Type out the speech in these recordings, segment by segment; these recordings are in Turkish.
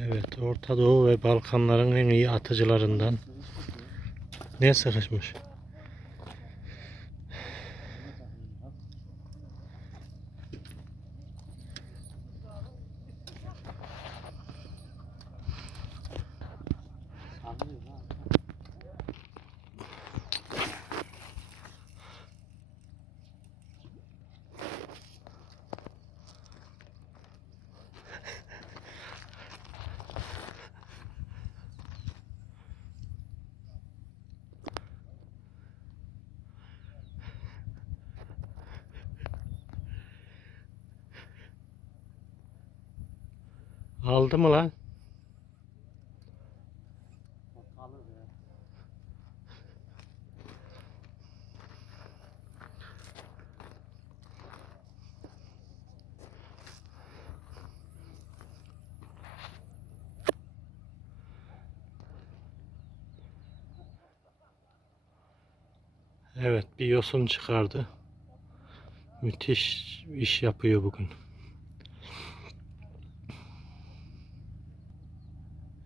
Evet, Orta Doğu ve Balkanların en iyi atıcılarından. Ne sıkışmış? Aldı mı lan? Evet, bir yosun çıkardı. Müthiş iş yapıyor bugün.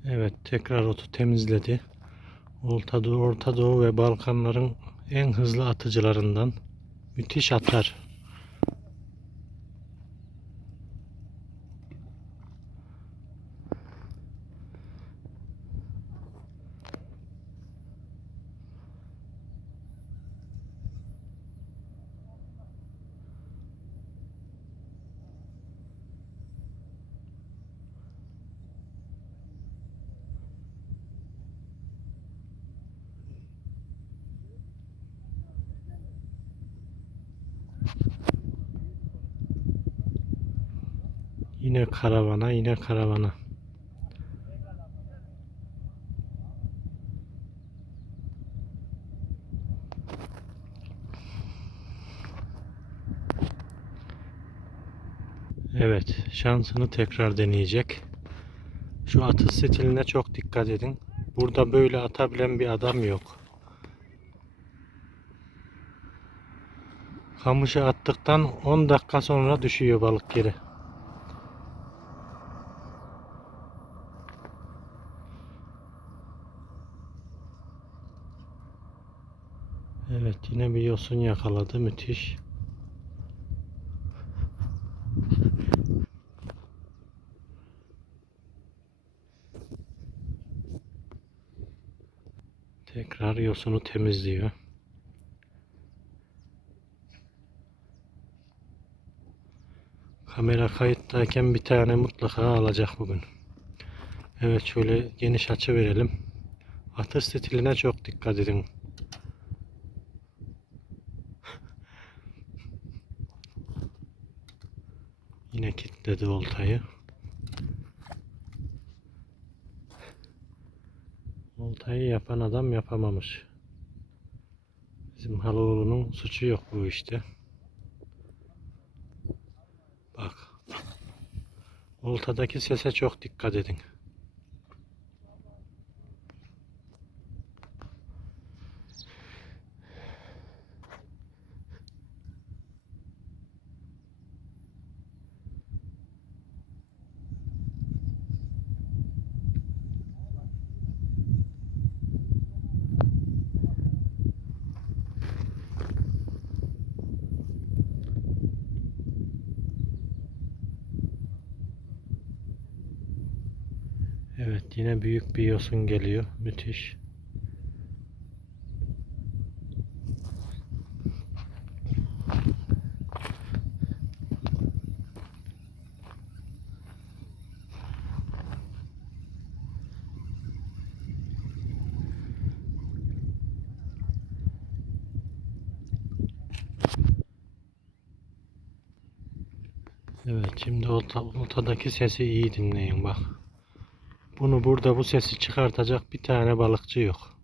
Evet, tekrar otu temizledi. Orta Doğu ve Balkanların en hızlı atıcılarından. Müthiş atar. Yine karavana, yine karavana. Evet, şansını tekrar deneyecek. Şu atış stiline çok dikkat edin. Burada böyle atabilen bir adam yok. Kamışı attıktan 10 dakika sonra düşüyor balık geri. Evet, yine bir yosun yakaladı. Müthiş. Tekrar yosunu temizliyor. Kamera kayıttayken bir tane mutlaka alacak bugün. Evet, şöyle geniş açı verelim. Atış stiline çok dikkat edin. Yine kilitledi oltayı. Oltayı yapan adam yapamamış. Bizim Haloğlu'nun suçu yok bu işte. Bak. Oltadaki sese çok dikkat edin. Evet, yine büyük bir yosun geliyor. Müthiş. Evet, şimdi oltadaki sesi iyi dinleyin bak. Bunu burada bu sesi çıkartacak bir tane balıkçı yok.